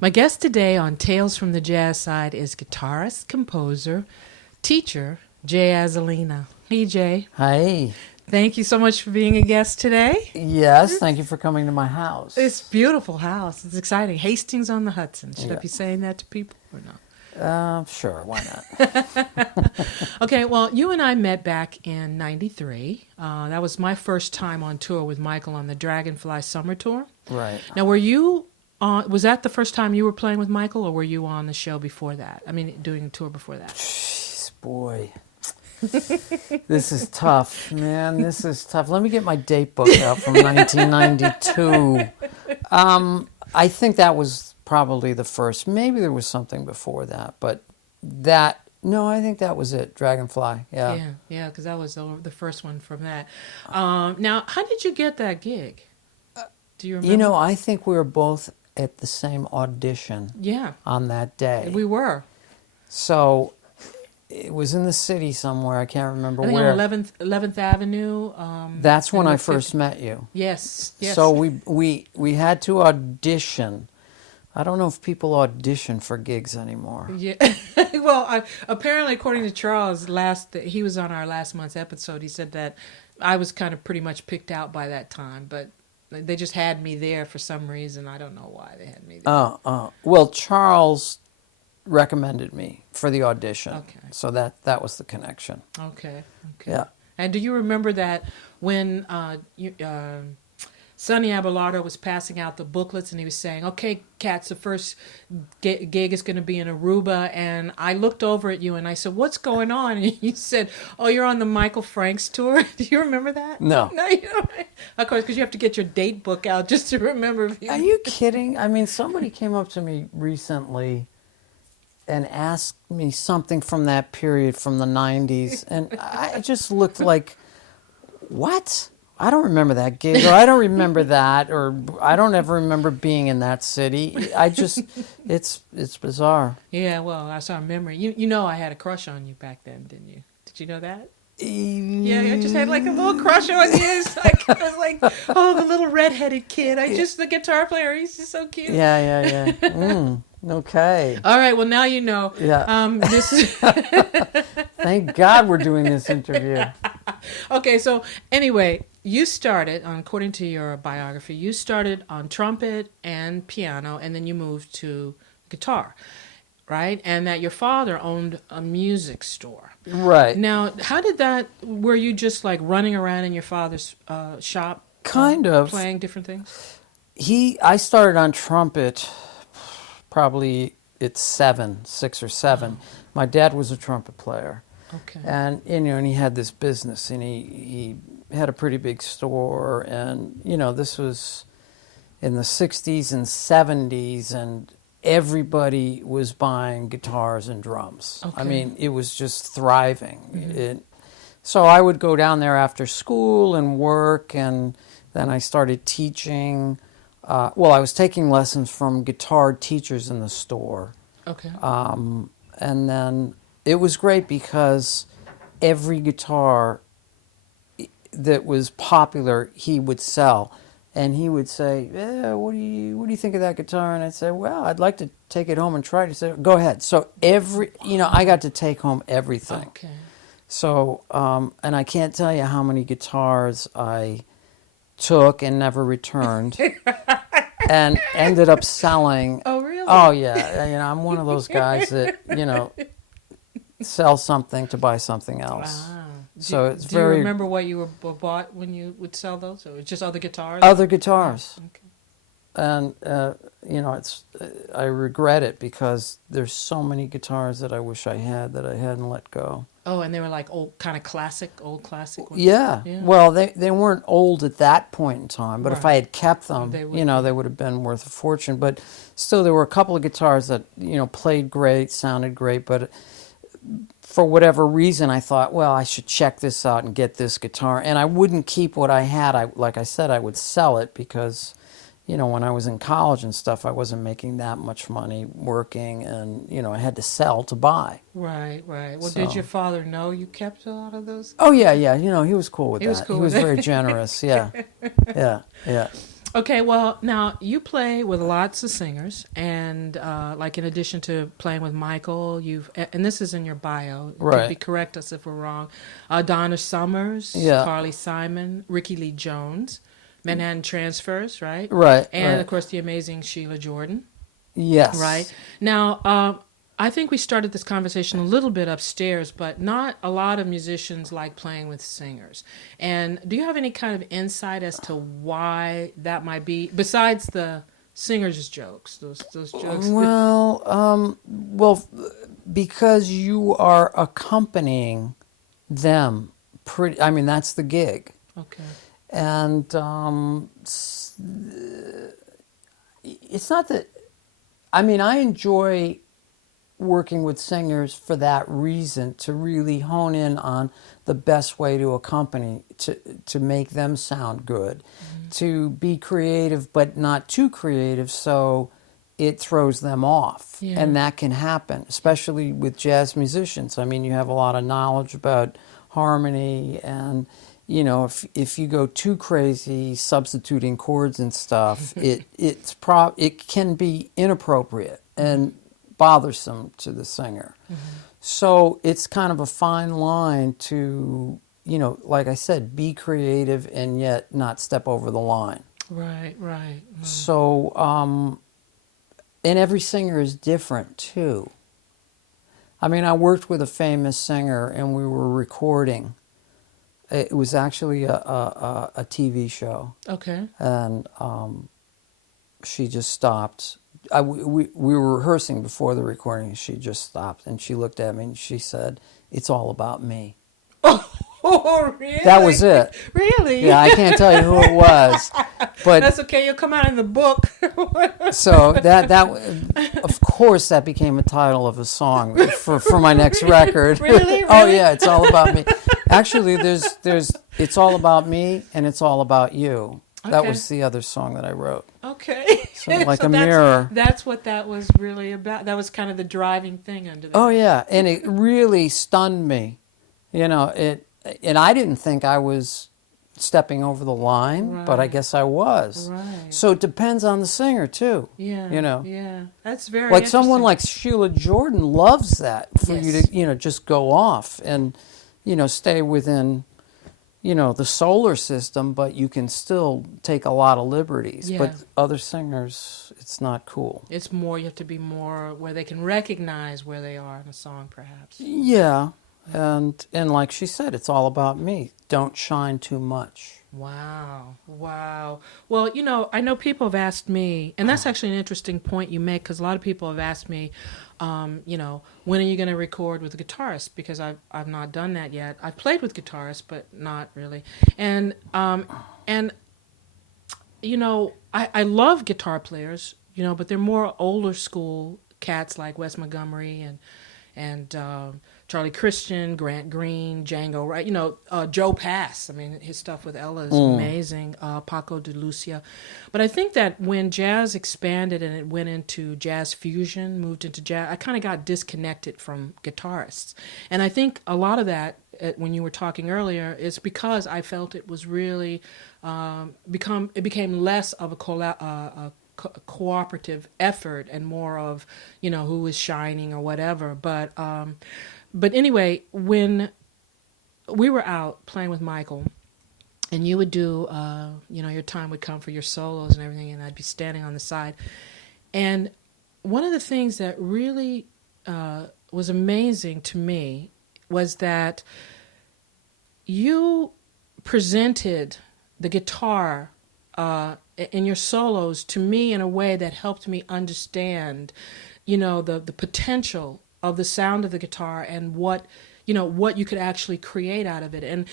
My guest today on Tales from the Jazz Side is guitarist, composer, teacher, Jay Azzolina. Hey, Jay. Hi. Thank you so much for being a guest today. Yes, thank you for coming to my house. It's a beautiful house. It's exciting. Hastings on the Hudson. Should I Yeah. be saying that to people or no? Sure, why not? Okay, well, you and I met back in '93. That was my first time on tour with Michael on the Dragonfly Summer Tour. Right. Now, was that the first time you were playing with Michael, or were you on the show before that? I mean, doing a tour before that? Jeez, boy. This is tough, man. This is tough. Let me get my date book out from 1992. I think that was probably the first. Maybe there was something before that, but no, I think that was it. Dragonfly, yeah. Yeah, because that was the first one from that. Now, how did you get that gig? Do you remember? You know, I think we were both at the same audition Yeah, on that day. we were. So it was in the city somewhere. I can't remember I think where. on 11th Avenue. That's when and I the first met you. Yes. So we had to audition. I don't know if people audition for gigs anymore. Yeah. Well, apparently, according to Charles, he was on our last month's episode. He said that I was kind of pretty much picked out by that time, but they just had me there for some reason. I don't know why they had me there. Well, Charles recommended me for the audition. Okay. So that was the connection. Okay. Yeah. And do you remember that when Sonny Abelardo was passing out the booklets and he was saying, "Okay, cats, the first gig is going to be in Aruba," and I looked over at you and I said, "What's going on?" And you said, "Oh, you're on the Michael Franks tour." Do you remember that? No. No, you don't. Of course, because you have to get your date book out just to remember. Are you kidding? I mean, somebody came up to me recently and asked me something from that period from the 90s, and I just looked like, what? I don't remember that gig, or I don't remember that, or I don't ever remember being in that city. It's bizarre. Yeah, well, that's our memory. You know I had a crush on you back then, didn't you? Did you know that? Yeah, I just had like a little crush on you. It's like, I was like, oh, the little redheaded kid. The guitar player. He's just so cute. Yeah. Okay. All right. Well, now you know. Yeah. This is Thank God we're doing this interview. okay. So anyway, you started, according to your biography, you started on trumpet and piano, and then you moved to guitar, right? And that your father owned a music store. Right. Now, how did that? Were you just like running around in your father's shop, Kind of. playing different things? I started on trumpet probably at 6 or 7. My dad was a trumpet player. Okay. And and he had this business, and he had a pretty big store, and this was in the 60s and 70s, and everybody was buying guitars and drums. Okay. I mean, it was just thriving. Mm-hmm. So I would go down there after school and work, and then I started teaching. I was taking lessons from guitar teachers in the store. Okay. And then it was great because every guitar that was popular he would sell. And he would say, "Yeah, what do you think of that guitar?" And I'd say, "Well, I'd like to take it home and try it." He said, "Go ahead." So I got to take home everything. Okay. So, and I can't tell you how many guitars I took and never returned, and ended up selling. Oh, really? Oh yeah, I'm one of those guys that sell something to buy something else. Wow. So it's do very. you remember what you were bought when you would sell those? Or just other guitars? Other guitars. Okay. And I regret it because there's so many guitars that I wish I had that I hadn't let go. Oh, and they were like old classic ones? Yeah. Well, they weren't old at that point in time, but if I Right. had kept them, they would have been worth a fortune. But still, there were a couple of guitars that played great, sounded great, but for whatever reason, I thought, well, I should check this out and get this guitar, and I wouldn't keep what I had. Like I said, I would sell it because when I was in college and stuff, I wasn't making that much money working, and I had to sell to buy. Right. Well, So- did your father know you kept a lot of those? Oh yeah. He was cool with He that. was cool He with was it. very generous. Yeah. Okay, well, now you play with lots of singers, and like in addition to playing with Michael, and this is in your bio. You could be Right. correct us if we're wrong. Donna Summers, Yeah. Carly Simon, Ricky Lee Jones, Manhattan Transfers, right? Right. And of Right. course the amazing Sheila Jordan. Right. Yes. Now, I think we started this conversation a little bit upstairs, but not a lot of musicians like playing with singers. And do you have any kind of insight as to why that might be, besides the singers' jokes, those jokes? Well, because you are accompanying them. Pretty. I mean, that's the gig, Okay. and it's not that. I mean, I enjoy working with singers for that reason, to really hone in on the best way to accompany, to make them sound good, to be creative but not too creative so it throws them off. Yeah. And that can happen, especially with jazz musicians. I mean, you have a lot of knowledge about harmony, and if you go too crazy substituting chords and stuff, it can be inappropriate and bothersome to the singer. So it's kind of a fine line to, like I said, be creative and yet not step over the line. Right, right. So, and every singer is different too. I mean, I worked with a famous singer and we were recording. It was actually a TV show, Okay. and she just stopped. We were rehearsing before the recording. She just stopped and she looked at me and she said, "It's all about me." Oh, really? That was it. Really? Yeah, I can't tell you who it was, but That's okay. You'll come out in the book. so that of course that became a title of a song for my next record. Really? Oh Really? yeah, it's all about me. Actually, there's it's all about me and it's all about you. That Okay. was the other song that I wrote. Okay. So like So a mirror. That's what that was really about. That was kind of the driving thing under that. Oh yeah, and it really stunned me. And I didn't think I was stepping over the line, but I Right. guess I was. Right. So it depends on the singer too. Yeah. You know. Yeah. That's very Like someone interesting. like Sheila Jordan loves that, for you Yes. to, just go off and, stay within, the solar system, but you can still take a lot of liberties. Yeah. But other singers, it's not cool. It's more, you have to be more where they can recognize where they are in a song, perhaps. Yeah. And like she said, it's all about me. Don't shine too much. Wow. Wow. Well, I know people have asked me, and that's actually an interesting point you make, because a lot of people have asked me, when are you going to record with a guitarist? Because I've not done that yet. I've played with guitarists, but not really. And I love guitar players, but they're more older school cats like Wes Montgomery and Charlie Christian, Grant Green, Django, right? Joe Pass. I mean, his stuff with Ella is amazing. Paco de Lucia. But I think that when jazz expanded and it went into jazz fusion, moved into jazz, I kind of got disconnected from guitarists. And I think a lot of that, when you were talking earlier, is because I felt it was really it became less of a cooperative effort and more of who is shining or whatever. But anyway, when we were out playing with Michael, and you would do your time would come for your solos and everything, and I'd be standing on the side, and one of the things that really was amazing to me was that you presented the guitar in your solos to me in a way that helped me understand, the potential of the sound of the guitar and what you could actually create out of it.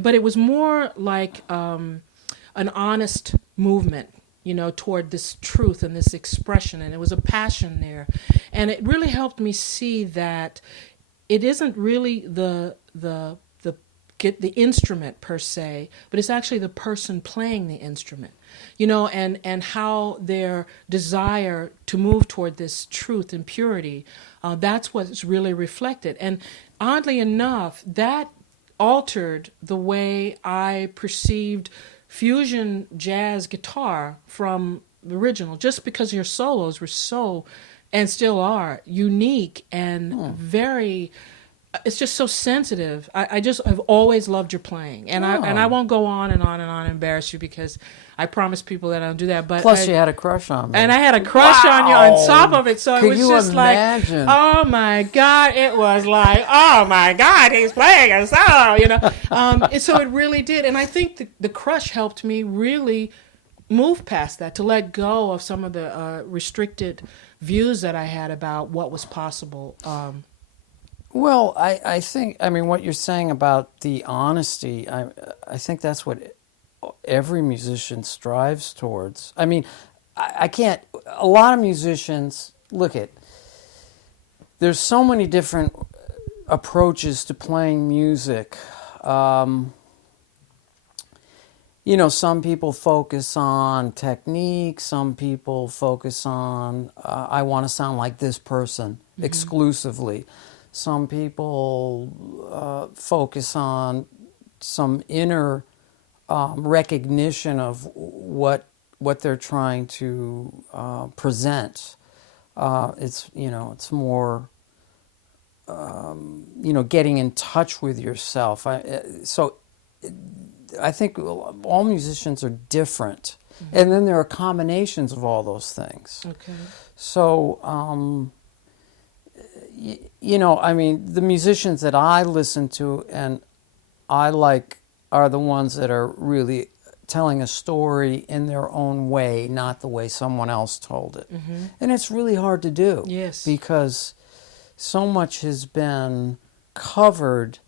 But it was more like an honest movement, toward this truth and this expression, and it was a passion there, and it really helped me see that it isn't really the instrument per se, but it's actually the person playing the instrument, and how their desire to move toward this truth and purity, that's what's really reflected. And oddly enough, that altered the way I perceived fusion jazz guitar from the original, just because your solos were so, and still are, unique and very. It's just so sensitive. I've always loved your playing, and I Oh. won't go on and on and on and embarrass you because I promise people that I don't do that. But Plus, you had a crush on me. and I had a crush on you on top Wow. of it, so it Could was you just imagine? like, oh my god, it was like, oh my god, he's playing a solo, you know. And so it really did, and I think the crush helped me really move past that, to let go of some of the restricted views that I had about what was possible. Well, I think, I mean, what you're saying about the honesty, I think that's what every musician strives towards. I mean, I can't, a lot of musicians, look at, there's so many different approaches to playing music. You know, some people focus on technique, some people focus on, I want to sound like this person exclusively. Some people focus on some inner recognition of what they're trying to present. It's, you know, it's more, you know, getting in touch with yourself. So I think all musicians are different, and then there are combinations of all those things. Okay. So, you know, I mean, the musicians that I listen to and I like are the ones that are really telling a story in their own way, not the way someone else told it. And it's really hard to do. Yes. Because so much has been covered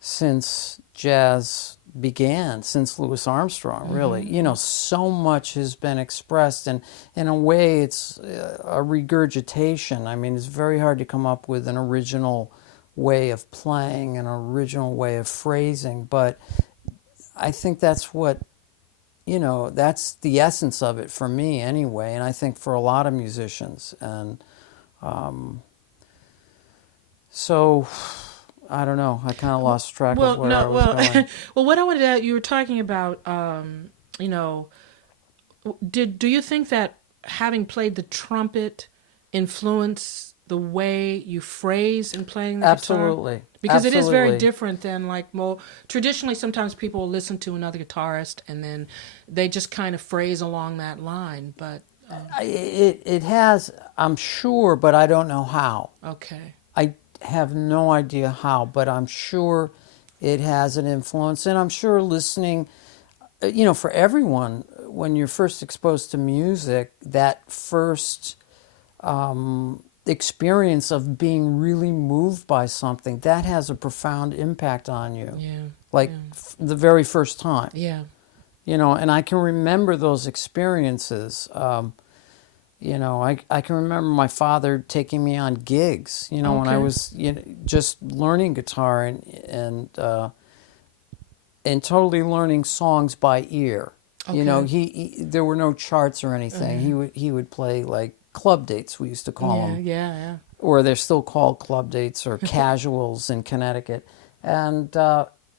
since jazz began, since Louis Armstrong, really. You know, so much has been expressed, and in a way it's a regurgitation. I mean, it's very hard to come up with an original way of playing, an original way of phrasing, but I think that's what, you know, that's the essence of it for me anyway, and I think for a lot of musicians. And so I don't know. I kind of lost track of where I was going. Well, what I wanted to, you were talking about, you know, do you think that having played the trumpet influenced the way you phrase in playing the guitar? Absolutely. Because it is very Absolutely. different than like more traditionally. Sometimes people will listen to another guitarist and then they just kind of phrase along that line. But It has, I'm sure, but I don't know how. okay, I have no idea how, but I'm sure it has an influence. And I'm sure listening, you know, for everyone, when you're first exposed to music, that first experience of being really moved by something, that has a profound impact on you. yeah, Like the very first time. yeah, You know, and I can remember those experiences. You know, I can remember my father taking me on gigs, you know, when I Okay. was, you know, just learning guitar and totally learning songs by ear. You know, Okay. he there were no charts or anything. He would play like club dates, we used to call yeah, them, yeah. or they're still called club dates or casuals in Connecticut. And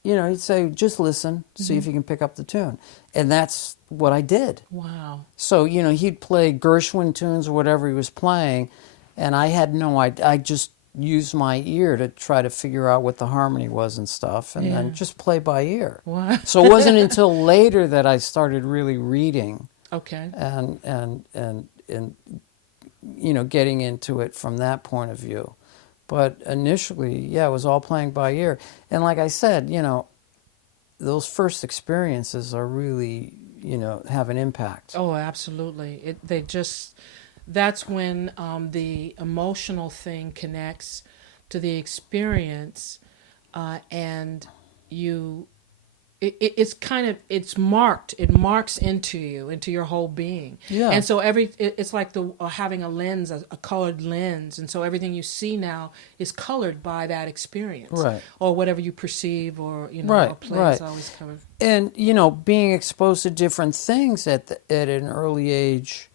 you know, he'd say, just listen, see if you can pick up the tune. And that's what I did. Wow. So, you know, he'd play Gershwin tunes or whatever he was playing, and I had no idea. I just used my ear to try to figure out what the harmony was and stuff, and Yeah. then just play by ear. Wow. So it wasn't until later that I started really reading Okay. and you know, getting into it from that point of view. But initially, yeah, it was all playing by ear. And like I said, you know, those first experiences are really, you know, have an impact. Oh, absolutely. That's when the emotional thing connects to the experience, and it's kind of, it marks into you, into your whole being. Yeah. And so it's like having a lens, a colored lens. And so everything you see now is colored by that experience. Right. Or whatever you perceive, or, you know, Right, a play right. is always covered. And, you know, being exposed to different things at an early age.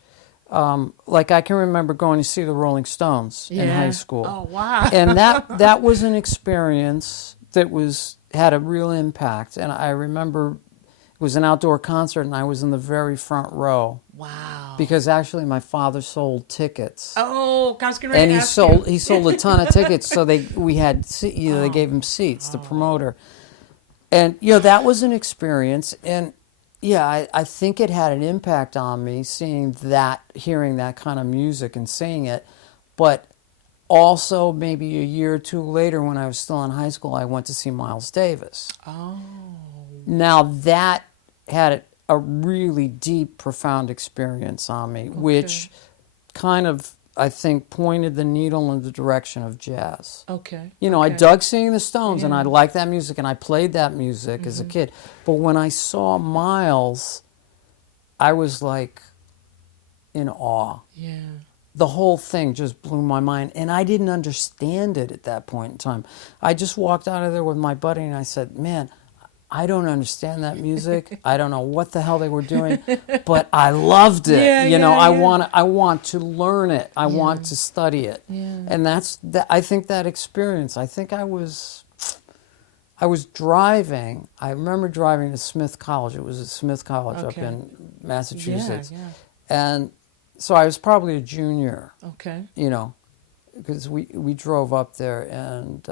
Like I can remember going to see the Rolling Stones in high school. Oh, wow. And that was an experience that had a real impact. And I remember It was an outdoor concert, and I was in the very front row Wow. because actually my father sold tickets. Oh, I was getting ready And to he ask sold you. he sold a ton of tickets, so we had they Oh. gave him seats, the promoter, and that was an experience. And yeah, I think it had an impact on me hearing that kind of music and seeing it. But also maybe a year or two later, when I was still in high school, I went to see Miles Davis. Oh. Now that had a really deep, profound experience on me, which kind of, I think, pointed the needle in the direction of jazz. Okay. I dug singing the Stones, and I Yeah. liked that music, and I played that music as a kid. But when I saw Miles, I was like in awe. Yeah. The whole thing just blew my mind, and I didn't understand it at that point in time. I just walked out of there with my buddy, and I said, man, I don't understand that music. I don't know what the hell they were doing, but I loved it. Yeah, yeah, I yeah. want to learn it. I want to study it. Yeah. And I think that experience. I think I was driving. I remember driving to Smith College. It was at Smith College up Okay. in Massachusetts. Yeah. And so I was probably a junior, Okay. because we drove up there, and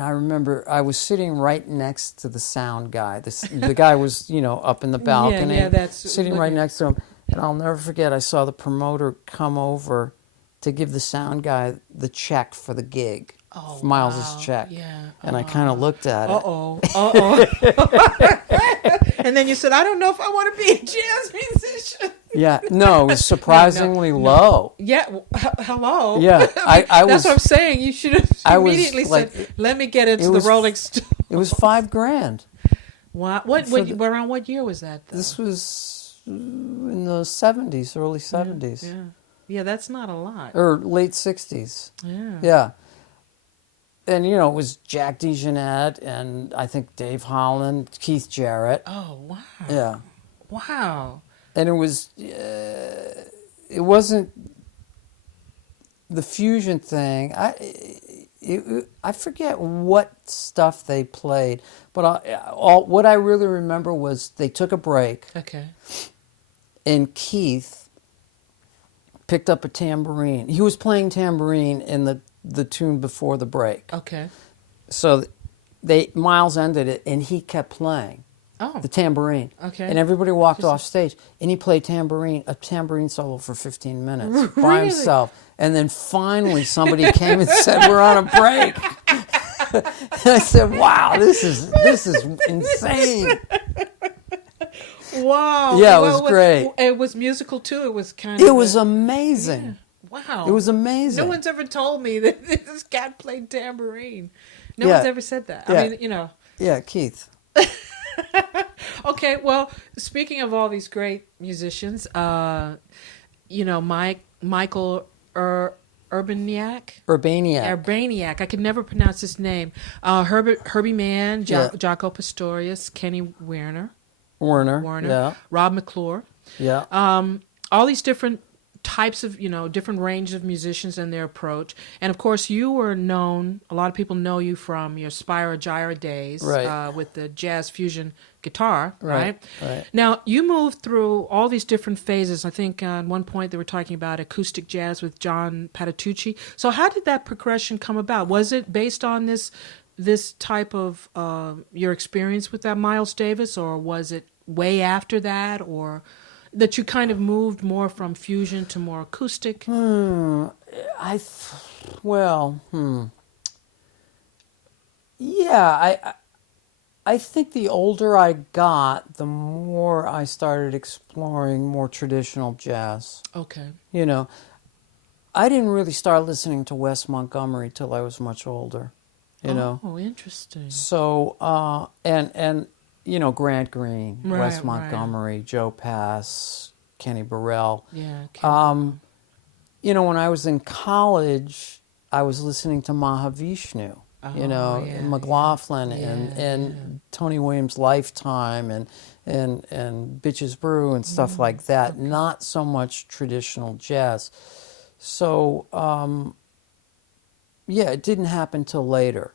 I remember I was sitting right next to the sound guy. The guy was, up in the balcony, yeah, that's sitting right next to him. And I'll never forget, I saw the promoter come over to give the sound guy the check for the gig, Oh, Miles's wow. check. Yeah. And I kind of looked at it. Uh-oh. Uh-oh. And then you said, I don't know if I want to be a jazz musician. Yeah, no, it was surprisingly low. Yeah, hello. Yeah, I That's was. what I'm saying. You should have I was immediately like- said, let me get into it the was- Rolling Stones. It was $5,000. Wow. Around what year was that, though? This was in the 70s, early 70s, Yeah. Yeah, that's not a lot. or late 60s. Yeah. Yeah. And, it was Jack DeJohnette, and I think Dave Holland, Keith Jarrett. Oh, wow. Yeah. Wow. And it wasn't the fusion thing. I forget what stuff they played, but what I really remember was they took a break, Okay. and Keith picked up a tambourine. He was playing tambourine in the tune before the break. Okay. So Miles ended it, and he kept playing Oh. the tambourine. Okay. And everybody walked off stage, and he played a tambourine solo for 15 minutes by Really? himself. And then finally somebody came and said, we're on a break. And I said, wow, this is insane. Wow. Yeah, it was great. It was musical, too. It was kind of... It was amazing. Wow. It was amazing. No one's ever told me that this cat played tambourine. No Yeah. one's ever said that. Yeah. I mean, Yeah, Keith. Okay, well, speaking of all these great musicians, Michael Urbaniak. Urbaniak. I could never pronounce his name. Herbie Mann, Yeah. Jaco Pastorius, Kenny Werner, Werner. Yeah. Rob McClure. Yeah. All these different types of, different range of musicians and their approach. And of course, you were known, a lot of people know you from your Spyro Gyra days, Right. with the jazz fusion guitar, right? Right. Now, you moved through all these different phases. I think at one point they were talking about acoustic jazz with John Patitucci. So how did that progression come about? Was it based on this type of your experience with that Miles Davis, or was it way after that, or that you kind of moved more from fusion to more acoustic? Yeah, I think the older I got, the more I started exploring more traditional jazz. Okay. I didn't really start listening to Wes Montgomery till I was much older. Oh, interesting. So and Grant Green, Right, Wes right. Montgomery, Joe Pass, Kenny Burrell. Yeah. When I was in college, I was listening to Mahavishnu, yeah, McLaughlin, yeah, and Tony Williams' Lifetime, and Bitches Brew and stuff like that. Okay. Not so much traditional jazz. So it didn't happen till later.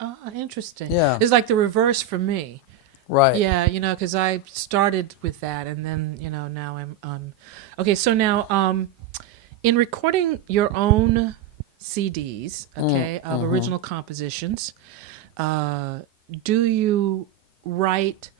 Oh, interesting. Yeah. It's like the reverse for me. Right. Yeah, because I started with that, and then now I'm okay. So now, in recording your own CDs, okay, of original compositions, uh, do you write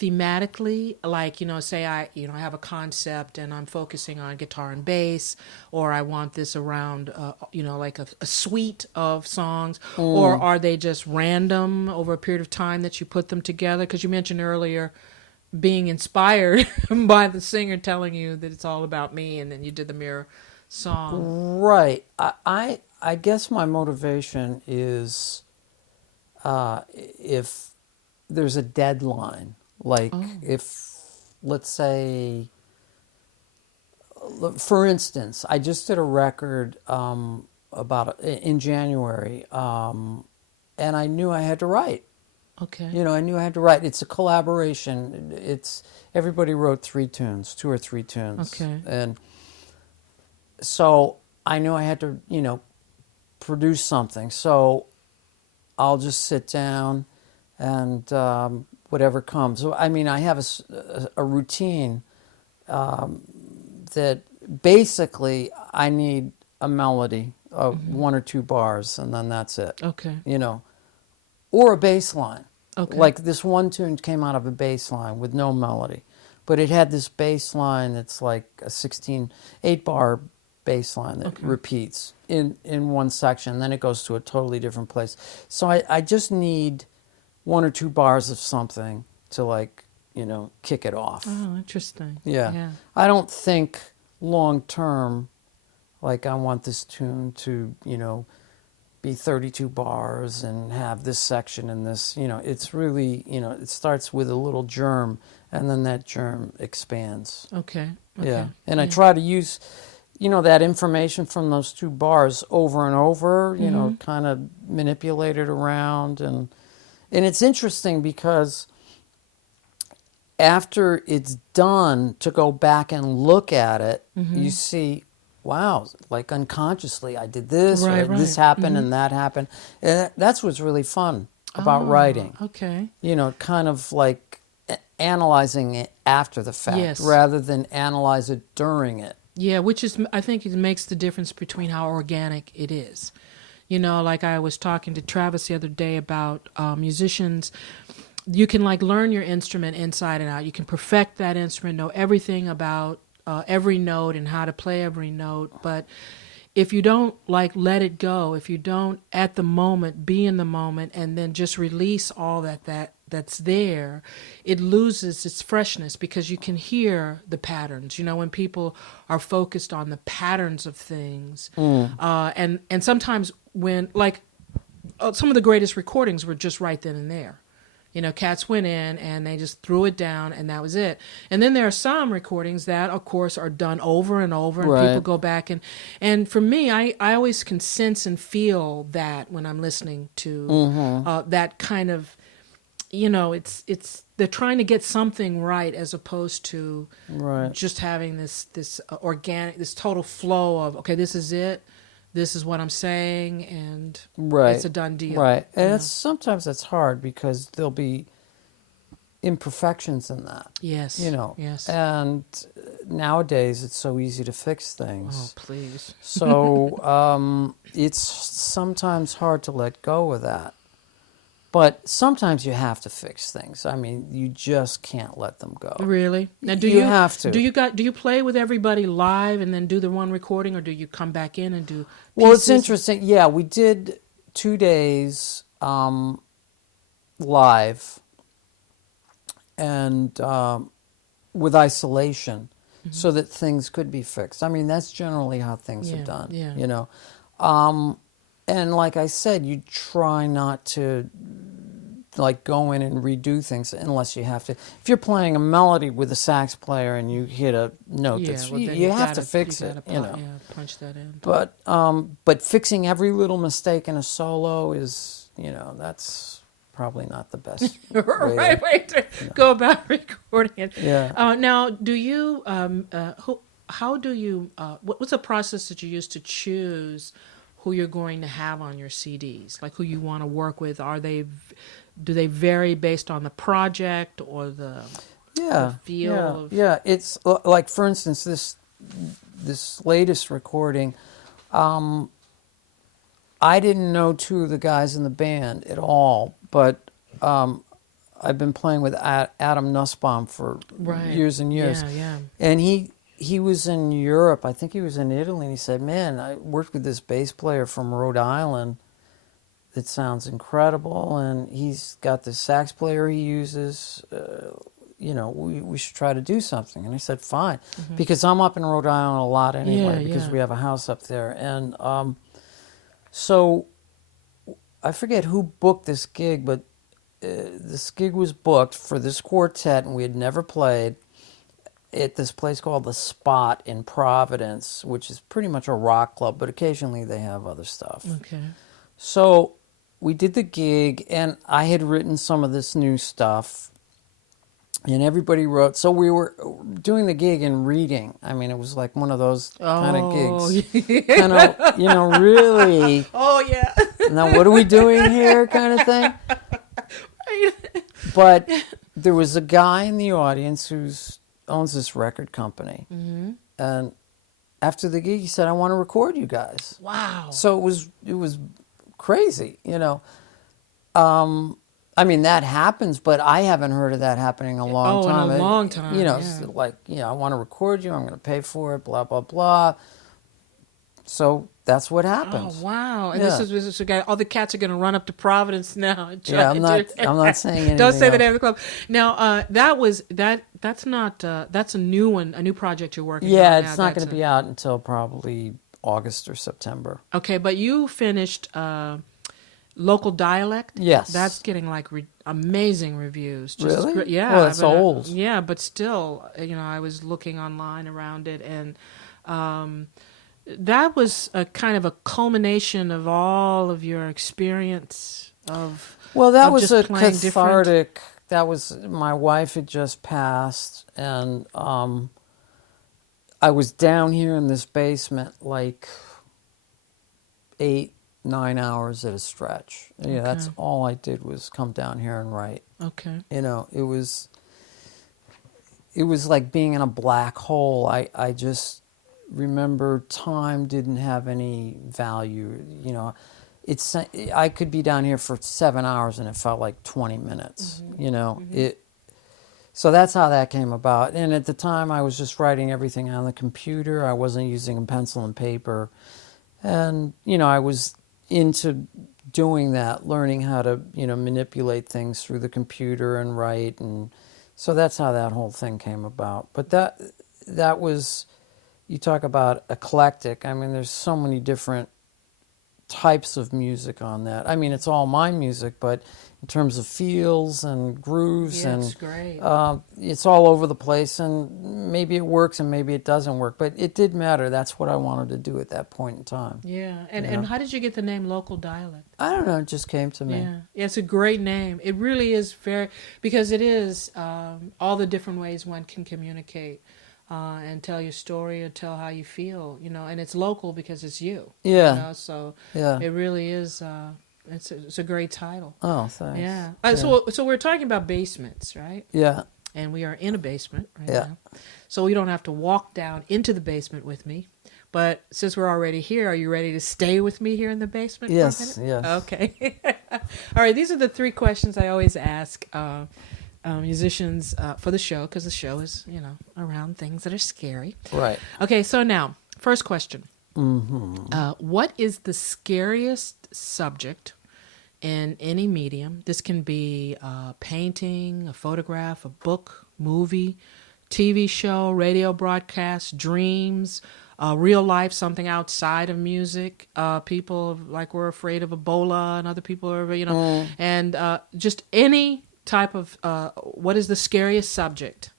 thematically, like say I have a concept and I'm focusing on guitar and bass, or I want this around like a suite of songs, or are they just random over a period of time that you put them together? Because you mentioned earlier being inspired by the singer telling you that it's all about me, and then you did the mirror song. Right. I guess my motivation is if there's a deadline, like Oh, if, let's say, for instance, I just did a record about in January, and I knew I had to write. okay. I knew I had to write. It's a collaboration. It's everybody wrote two or three tunes, Okay. and so I knew I had to, produce something. So I'll just sit down and whatever comes. So, I mean, I have a routine that basically I need a melody of one or two bars, and then that's it. Okay. Or a bass line. Okay. Like this one tune came out of a bass line with no melody, but it had this bass line that's like a 8-bar bass line that Okay. repeats in one section, then it goes to a totally different place. So I just need one or two bars of something to, like, kick it off. Oh, interesting. Yeah. Yeah. I don't think long term, like, I want this tune to, be 32 bars and have this section and this, it's really, it starts with a little germ, and then that germ expands. Okay. Yeah. Okay. And I try to use, that information from those two bars over and over, kind of manipulate it around. And it's interesting because after it's done, to go back and look at it, you see, wow, like unconsciously I did this, Right, or this right. happened and that happened. And that's what's really fun about Oh, writing. okay. Kind of like analyzing it after the fact, Yes. rather than analyze it during it. Yeah, which is, I think it makes the difference between how organic it is. Like I was talking to Travis the other day about musicians. You can like learn your instrument inside and out. You can perfect that instrument, know everything about every note and how to play every note. But if you don't like let it go, if you don't at the moment be in the moment and then just release all that's there, it loses its freshness, because you can hear the patterns. When people are focused on the patterns of things, and sometimes when like some of the greatest recordings were just right then and there. Cats went in and they just threw it down, and that was it. And then there are some recordings that, of course, are done over and over, and Right. people go back and for me, I always can sense and feel that when I'm listening to that kind of, it's they're trying to get something right, as opposed to Right. just having this organic, this total flow of, okay, this is it. This is what I'm saying, and Right. it's a done deal. Right. And sometimes it's hard because there'll be imperfections in that. Yes. Yes. And nowadays it's so easy to fix Oh, things. please. So it's sometimes hard to let go of that. But sometimes you have to fix things. I mean, you just can't let them go. Really? Now, You have to. Do you play with everybody live and then do the one recording, or do you come back in and do pieces? Well, it's interesting. Yeah, we did 2 days live, and with isolation, so that things could be fixed. I mean, that's generally how things are done. Yeah. And like I said, you try not to like go in and redo things unless you have to. If you're playing a melody with a sax player and you hit a note, Yeah, that's well, then you have gotta- to fix you it. gotta Yeah, punch that in. But fixing every little mistake in a solo is, that's probably not the best Right way to go about recording it. Yeah. Now, do you how do you what's the process that you use to choose who you're going to have on your CDs, like who you want to work with? Do they vary based on the project or the feel of? Yeah. It's like, for instance, this latest recording. I didn't know two of the guys in the band at all, but I've been playing with Adam Nussbaum for years and years. Yeah. And he was in Europe. I think he was in Italy, and he said, "Man, I worked with this bass player from Rhode Island that sounds incredible, and he's got this sax player he uses. We should try to do something." And I said, "Fine," because I'm up in Rhode Island a lot anyway, because we have a house up there. And so I forget who booked this gig, but this gig was booked for this quartet, and we had never played at this place called The Spot in Providence, which is pretty much a rock club, but occasionally they have other stuff. Okay. So we did the gig, and I had written some of this new stuff, and everybody wrote. So we were doing the gig and reading. I mean, it was like one of those kind of gigs. Kind of, really. Oh, yeah. Now, what are we doing here kind of thing? But there was a guy in the audience who owns this record company. And after the gig, he said, "I want to record you guys." Wow. So it was crazy, I mean, that happens, but I haven't heard of that happening in a long time. In a long time, It's like, I want to record you, I'm going to pay for it, blah, blah, blah. So that's what happens. Oh, wow. And this is a guy, all the cats are going to run up to Providence now. And try I'm not saying anything. Don't say else. the name of the club. Now, that's a new one, a new project you're working on. Yeah, it's not going to be out until probably August or September. Okay, but you finished Local Dialect. Yes. That's getting like amazing reviews. Really? Yeah. Well, it's old. Yeah, but still, I was looking online around it, and that was a kind of a culmination of all of your experience of. Well, that of was just a playing cathartic. That was, my wife had just passed, and I was down here in this basement like 8-9 hours at a stretch. Okay. That's all I did was come down here and write. Okay. It was like being in a black hole. I just remember time didn't have any value. I could be down here for 7 hours and it felt like 20 minutes. So that's how that came about. And at the time, I was just writing everything on the computer. I wasn't using a pencil and paper. And, I was into doing that, learning how to, manipulate things through the computer and write. And so that's how that whole thing came about. But that was, you talk about eclectic. I mean, there's so many different types of music on that. I mean, it's all my music, but in terms of feels and grooves, it's great. It's all over the place, and maybe it works and maybe it doesn't work, but it did matter. That's what I wanted to do at that point in time. Yeah, and how did you get the name Local Dialect? I don't know, it just came to me. Yeah, it's a great name. It really is because it is all the different ways one can communicate. And tell your story or tell how you feel, and it's local because it's you. Yeah. So yeah. It really is. It's a great title. Oh, thanks. Yeah. Yeah. So we're talking about basements, right? Yeah. And we are in a basement right now. So you don't have to walk down into the basement with me. But since we're already here, are you ready to stay with me here in the basement? Yes. For a minute? Yes. Okay. All right. These are the 3 questions I always ask. Musicians for the show, because the show is, around things that are scary. Right. Okay, so now, first question. What is the scariest subject in any medium? This can be a painting, a photograph, a book, movie, TV show, radio broadcast, dreams, real life, something outside of music. People were afraid of Ebola, and other people are, and just any type of what is the scariest subject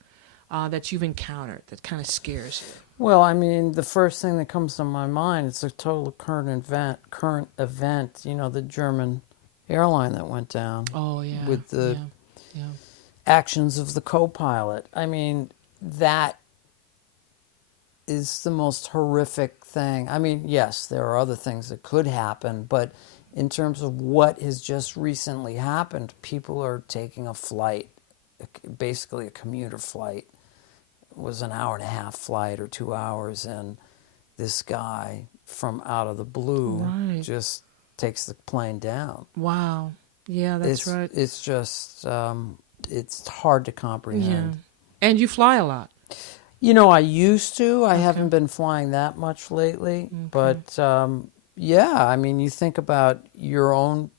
that you've encountered that kind of scares you? Well, I mean, the first thing that comes to my mind is a total current event. The German airline that went down. Oh yeah. With the actions of the co-pilot. I mean, that is the most horrific thing. I mean, yes, there are other things that could happen, but in terms of what has just recently happened, people are taking a flight, basically a commuter flight. It was an hour and a half flight or 2 hours, and this guy from out of the blue Right. just takes the plane down. Wow. Yeah, that's right. It's just, it's hard to comprehend. Yeah. And you fly a lot. You know, I used to. I haven't been flying that much lately. But, yeah, I mean, you think about your own,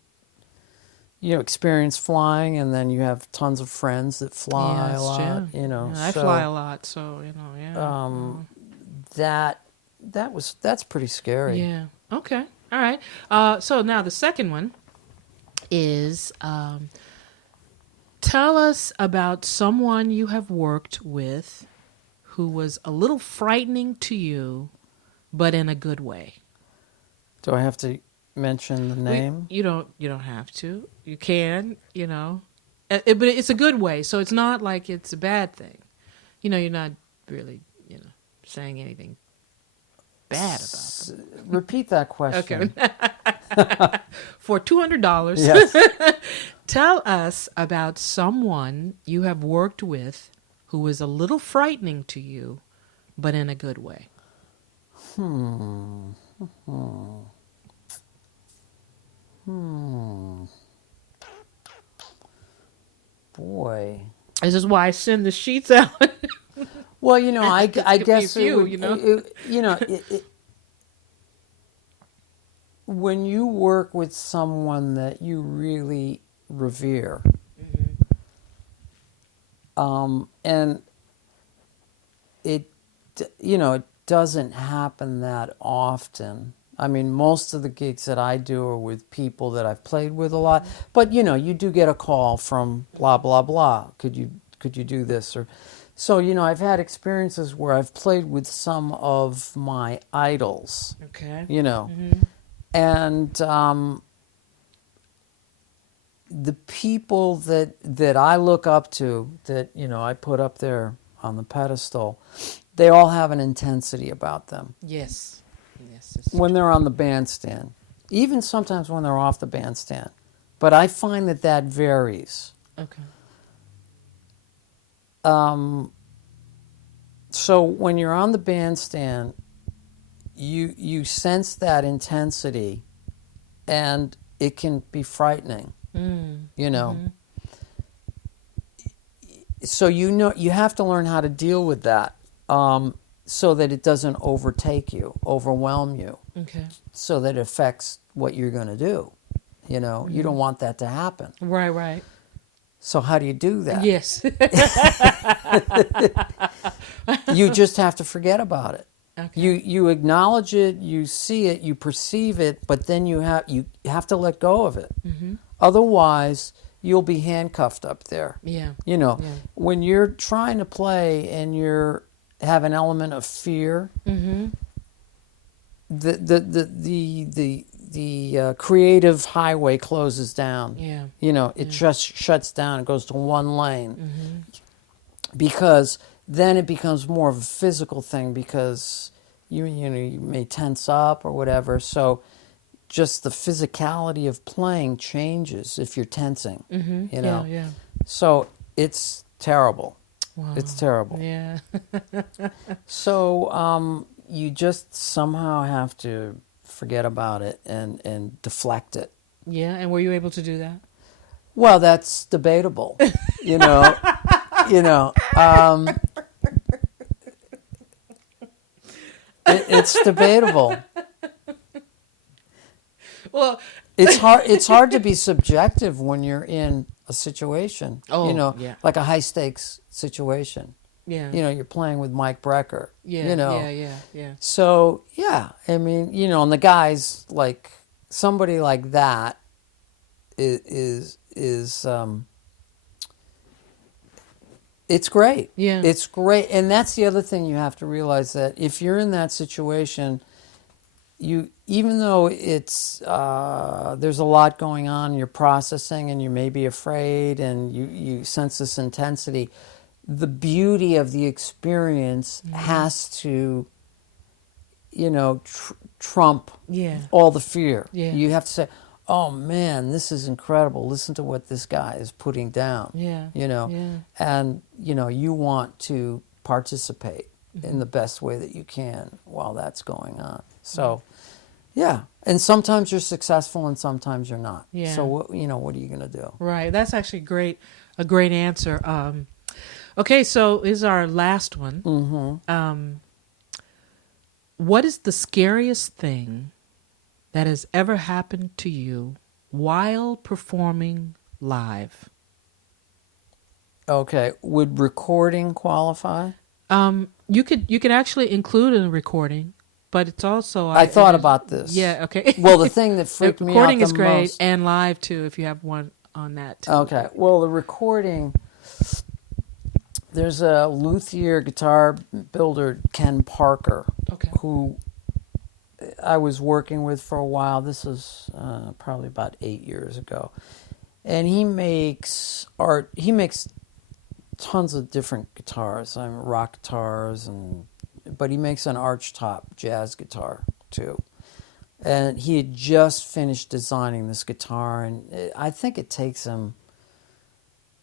experience flying, and then you have tons of friends that fly a lot, Yeah, I so fly a lot, so, yeah. that's pretty scary. Yeah. Okay. All right. So now the second one is tell us about someone you have worked with who was a little frightening to you, but in a good way. Do I have to mention the name? You don't have to. You can, but it's a good way. So it's not like it's a bad thing. You're not really, saying anything bad about them. Repeat that question. Okay. For $200, Yes. tell us about someone you have worked with who was a little frightening to you, but in a good way. Boy. This is why I send the sheets out. Well, I It's gonna be guess a few, when you work with someone that you really revere, and it doesn't happen that often. I mean, most of the gigs that I do are with people that I've played with a lot, but you do get a call from blah blah blah. Could you do this? Or so I've had experiences where I've played with some of my idols. Okay. And the people that I look up to, that I put up there on the pedestal, they all have an intensity about them. Yes. When they're on the bandstand, even sometimes when they're off the bandstand, but I find that varies. Okay. So when you're on the bandstand, you sense that intensity, and it can be frightening. So you have to learn how to deal with that, so that it doesn't overwhelm you. Okay. So that it affects what you're going to do. You don't want that to happen. Right. So how do you do that? Yes. You just have to forget about it. Okay. You acknowledge it, you see it, you perceive it, but then you have to let go of it. Otherwise, you'll be handcuffed up there. Yeah. When you're trying to play and have an element of fear, the creative highway closes down. Yeah. It just shuts down. It goes to one lane, because then it becomes more of a physical thing, because you may tense up or whatever. So just the physicality of playing changes if you're tensing. Yeah. So it's terrible. Wow. It's terrible. Yeah. So you just somehow have to forget about it and deflect it. Yeah. And were you able to do that? Well, that's debatable. It's debatable. Well, It's hard to be subjective when you're in a situation. Oh, yeah. Like a high stakes situation. yeah. You're playing with Mike Brecker. Yeah. Yeah. So yeah, I mean, and the guys, like somebody like that is it's great. Yeah. It's great. And that's the other thing you have to realize, that if you're in that situation, even though it's there's a lot going on, you're processing and you may be afraid and you sense this intensity, the beauty of the experience has to trump Yeah. all the fear. Yeah. You have to say, oh man, this is incredible. Listen to what this guy is putting down. Yeah. Yeah. And, you want to participate in the best way that you can while that's going on. So, yeah. And sometimes you're successful and sometimes you're not. Yeah. So, what are you going to do? Right. That's actually a great answer. Okay, so is our last one. Mm-hmm. What is the scariest thing that has ever happened to you while performing live? Okay. Would recording qualify? You could actually include a recording, but it's also I thought about this. Yeah. Okay. Well, the thing that freaked me out recording the is great most. and live too if you have one on that too. Okay. Well, the recording. There's a luthier guitar builder, Ken Parker, Okay. who I was working with for a while. This was probably about 8 years ago. And he makes art. He makes tons of different guitars. Rock guitars, but he makes an archtop jazz guitar too. And he had just finished designing this guitar, and I think it takes him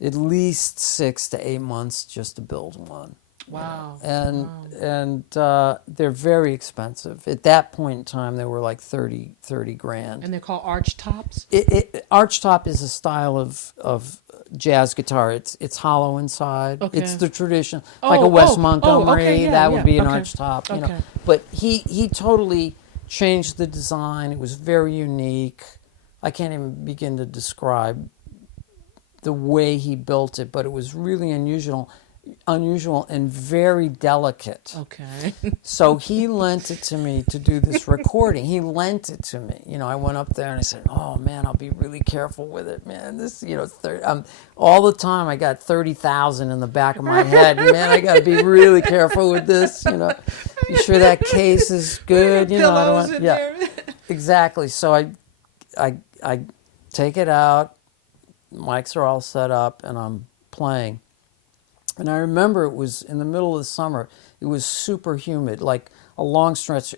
at least 6 to 8 months just to build one. Wow. And they're very expensive. At that point in time, they were like 30 grand. And they're called arch tops? Archtop is a style of jazz guitar. It's hollow inside. Okay. It's the tradition, like a Wes Montgomery. Okay, yeah, that would be an okay. archtop. Okay. But he totally changed the design. It was very unique. I can't even begin to describe the way he built it, but it was really unusual and very delicate. Okay. So he lent it to me to do this recording. He lent it to me. I went up there and I said, "Oh man, I'll be really careful with it, man. This, all the time I got 30,000 in the back of my head. Man, I got to be really careful with this. Be sure that case is good. I don't want, yeah, there. exactly. So I take it out. Mics are all set up, and I'm playing. And I remember it was in the middle of the summer. It was super humid, like a long stretch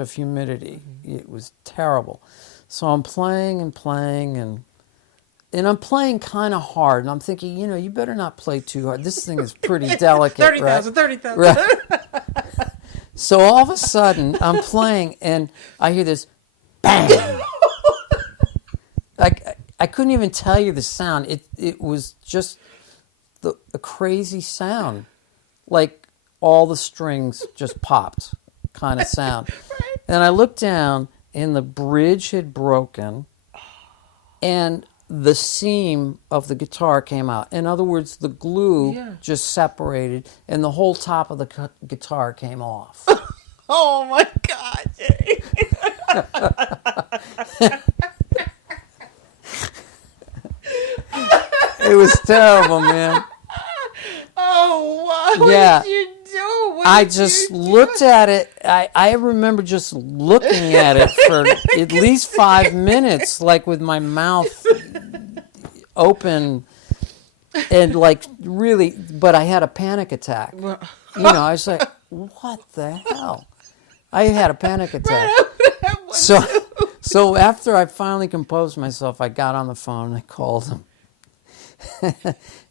of humidity. Mm-hmm. It was terrible. So I'm playing and playing, and I'm playing kind of hard. And I'm thinking, you better not play too hard. This thing is pretty delicate. 30,000, right? 30,000. Right. So all of a sudden, I'm playing, and I hear this bang. I couldn't even tell you the sound. It was just a crazy sound, like all the strings just popped, kind of sound. Right. And I looked down, and the bridge had broken, and the seam of the guitar came out. In other words, the glue just separated, and the whole top of the guitar came off. Oh my God, Jay. It was terrible, man. Oh, what yeah. did you do? I just looked at it. I remember just looking at it for at least 5 minutes, like with my mouth open and like really, but I had a panic attack. I was like, what the hell? I had a panic attack. So after I finally composed myself, I got on the phone and I called him.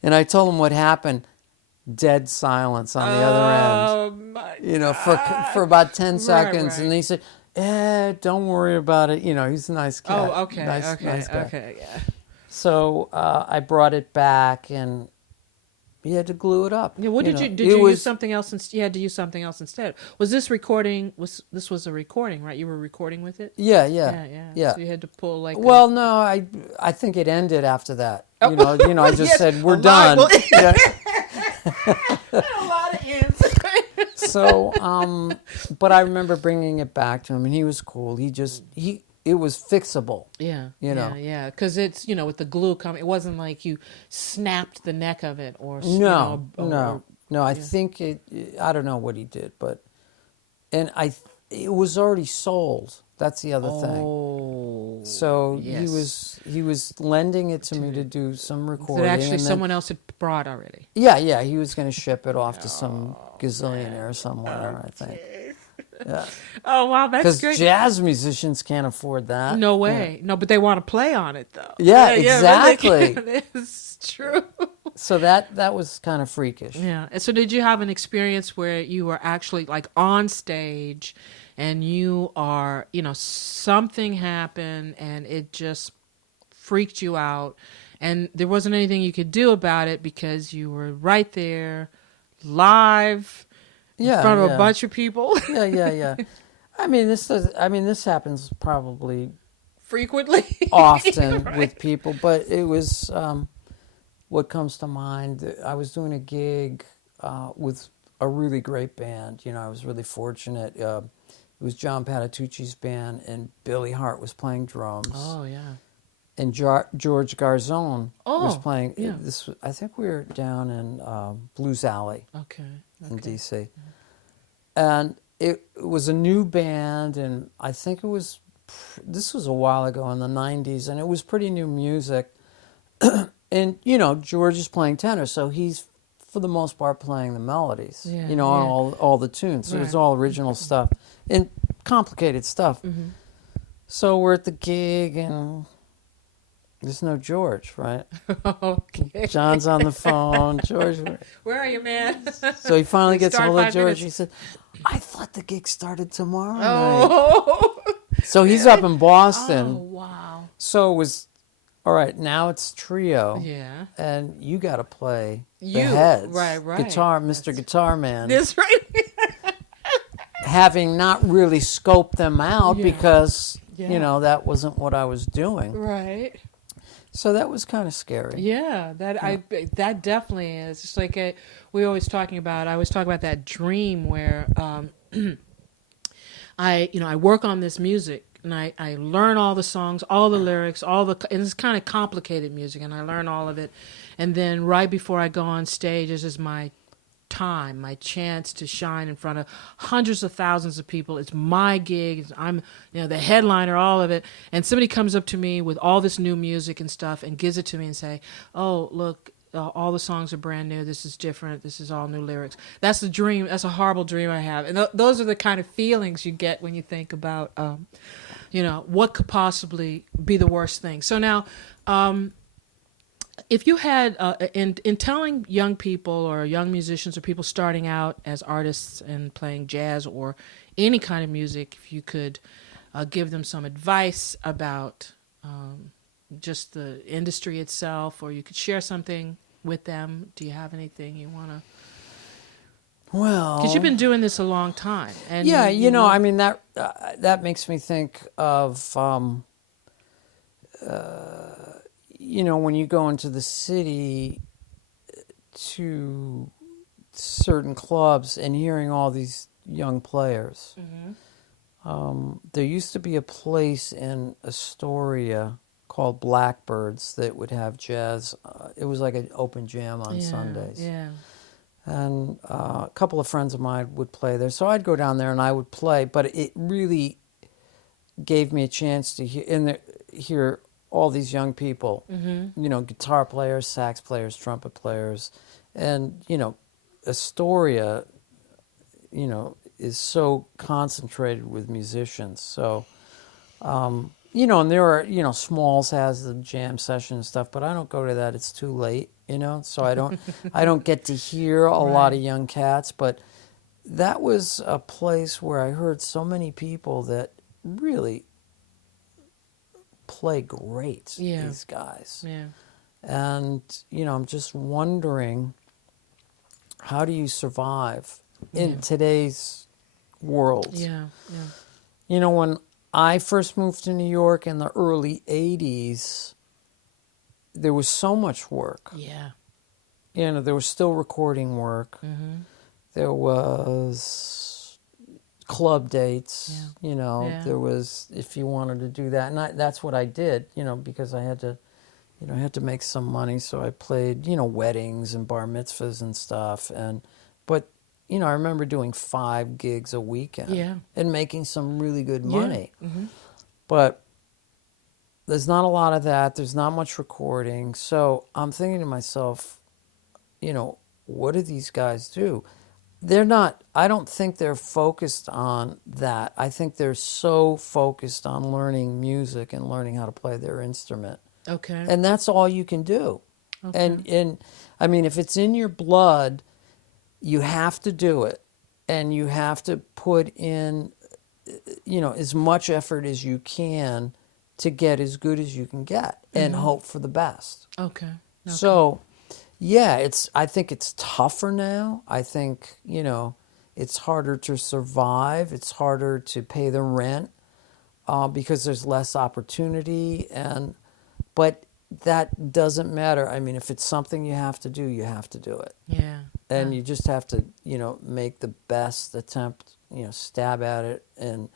And I told him what happened. Dead silence on the other end. My God. For about 10 seconds. Right. And he said, don't worry about it. He's a nice guy. Oh, okay. Nice guy. Okay, yeah. So I brought it back, and he had to glue it up. Yeah, what did you use something else? You had to use something else instead. Was this recording? This was a recording, right? You were recording with it. Yeah. So you had to pull like. Well, no, I think it ended after that. Oh. I just said we're done. Yeah. A lot of ends. So, but I remember bringing it back to him, and he was cool. It was fixable. Yeah. Yeah. Because it's, with the glue coming, it wasn't like you snapped the neck of it or. No. I think I don't know what he did, but, it was already sold. That's the other thing. So yes. He was lending it to me to do some recording. That actually someone else had brought already. Yeah. He was going to ship it off to some gazillionaire somewhere, I think. Yeah. Oh wow, that's Because great. jazz musicians can't afford that. No Yeah. way. No, but they want to play on it though. Yeah, Yeah, but they exactly. can't. It's true. So that was kind of freakish. Yeah. And so did you have an experience where you were actually like on stage and you are, something happened and it just freaked you out and there wasn't anything you could do about it because you were right there live in Yeah, front of a yeah, bunch of people yeah. This happens probably frequently? often Right. with people, but it was what comes to mind. I was doing a gig with a really great band. I was really fortunate. It was John Patitucci's band, and Billy Hart was playing drums, Oh, yeah. and George Garzone was Oh, playing. yeah. I think we were down in Blues Alley Okay. in Okay. D.C. And it was a new band, and I think this was a while ago in the 90s, and it was pretty new music. And, George is playing tenor, so he's, for the most part, playing the melodies, Yeah, on yeah. all the tunes. So it's Right. all original stuff and complicated stuff. Mm-hmm. So we're at the gig, and there's no George, right? Okay. John's on the phone. George. Where are you, man? So he finally We gets start hold of 5 George. minutes. He said, I thought the gig started tomorrow night. Oh. So he's up in Oh, Boston. wow. So it was, all right, now it's trio. Yeah. And you got to play the You. heads. Right. Guitar, Mr. Guitar Man. That's right. Having not really scoped them out Yeah. because, Yeah. that wasn't what I was doing. Right. So that was kind of scary. Yeah, that definitely is. It's like we always talking about. I always talk about that dream where I work on this music and I learn all the songs, all the lyrics, and it's kind of complicated music, and I learn all of it, and then right before I go on stage, this is my time, my chance to shine in front of hundreds of thousands of people. It's my gig. I'm, the headliner, all of it. And somebody comes up to me with all this new music and stuff and gives it to me and say, "Oh, look, all the songs are brand new. This is different. This is all new lyrics." That's the dream. That's a horrible dream I have. And those are the kind of feelings you get when you think about, what could possibly be the worst thing. So now, if you had in telling young people or young musicians or people starting out as artists and playing jazz or any kind of music, if you could give them some advice about just the industry itself, or you could share something with them, do you have anything you want to? Well, Because you've been doing this a long time, and yeah, know- that makes me think of when you go into the city to certain clubs and hearing all these young players. There used to be a place in Astoria called Blackbirds that would have jazz. It was like an open jam on Sundays. Yeah. And a couple of friends of mine would play there. So I'd go down there and I would play, but it really gave me a chance to hear all these young people, guitar players, sax players, trumpet players. And, Astoria, is so concentrated with musicians. So, and there are, Smalls has the jam session and stuff, but I don't go to that. It's too late, so I don't get to hear a lot of young cats. But that was a place where I heard so many people that really play great, these guys. Yeah. And, I'm just wondering, how do you survive in today's world? Yeah. When I first moved to New York in the early 80s, there was so much work. Yeah. There was still recording work. Mm-hmm. There was club dates. Yeah. There was, if you wanted to do that. And that's what I did, because I had to make some money. So I played, weddings and bar mitzvahs and stuff. But I remember doing 5 gigs a weekend and making some really good money. Yeah. Mm-hmm. But there's not a lot of that. There's not much recording. So I'm thinking to myself, what do these guys do? they're not, I don't think they're focused on that. I think they're so focused on learning music and learning how to play their instrument. Okay. And that's all you can do. Okay. And I mean, if it's in your blood, you have to do it. And you have to put in, as much effort as you can to get as good as you can get and hope for the best. Okay. So, yeah, I think it's tougher now. I think, it's harder to survive. It's harder to pay the rent because there's less opportunity. But that doesn't matter. I mean, if it's something you have to do, you have to do it. Yeah. And you just have to, make the best attempt, stab at it and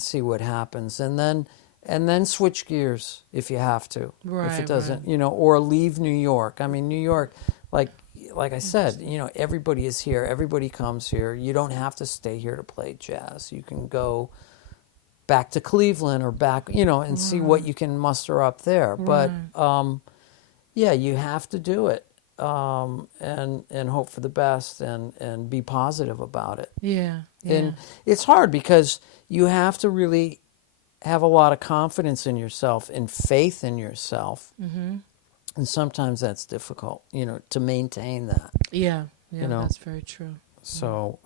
see what happens. And then switch gears if you have to. Right, if it doesn't, or leave New York. I mean, New York, like I said, everybody is here. Everybody comes here. You don't have to stay here to play jazz. You can go back to Cleveland or back, and see what you can muster up there. But yeah, you have to do it. And hope for the best and be positive about it. Yeah. And it's hard because you have to really have a lot of confidence in yourself and faith in yourself. Mm-hmm. And sometimes that's difficult, to maintain that. Yeah. Yeah. That's very true. So,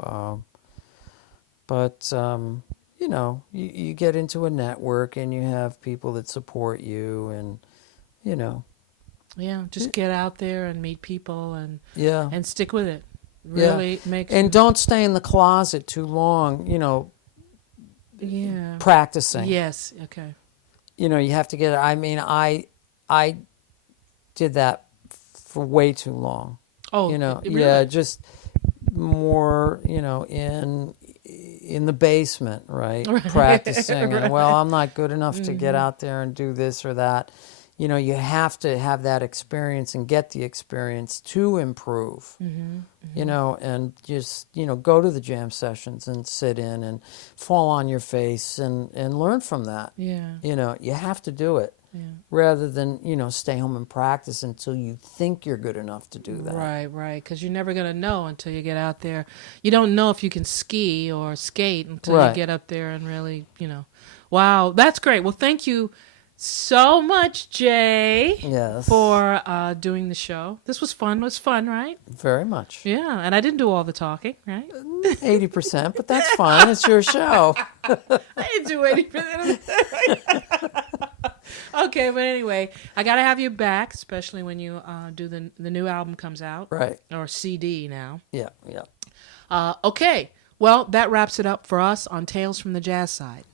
you get into a network and you have people that support you and, Yeah, just get out there and meet people and stick with it. Really make and don't stay in the closet too long, practicing. Yes, okay. You have to get I mean, I did that for way too long. Oh, really? Just more, in the basement, right? Practicing and I'm not good enough to get out there and do this or that. You have to have that experience and get the experience to improve, and just, go to the jam sessions and sit in and fall on your face and learn from that. Yeah. You have to do it rather than, stay home and practice until you think you're good enough to do that. Right. Because you're never going to know until you get out there. You don't know if you can ski or skate until you get up there and really, Wow, that's great. Well, thank you so much, Jay. Yes. For doing the show. This was fun. It was fun, right? Very much. Yeah, and I didn't do all the talking, right? 80%, but that's fine. It's your show. I didn't do 80%. Okay, but anyway, I got to have you back, especially when you do the new album comes out. Right. Or CD now. Yeah. Okay, well, that wraps it up for us on Tales from the Jazz Side.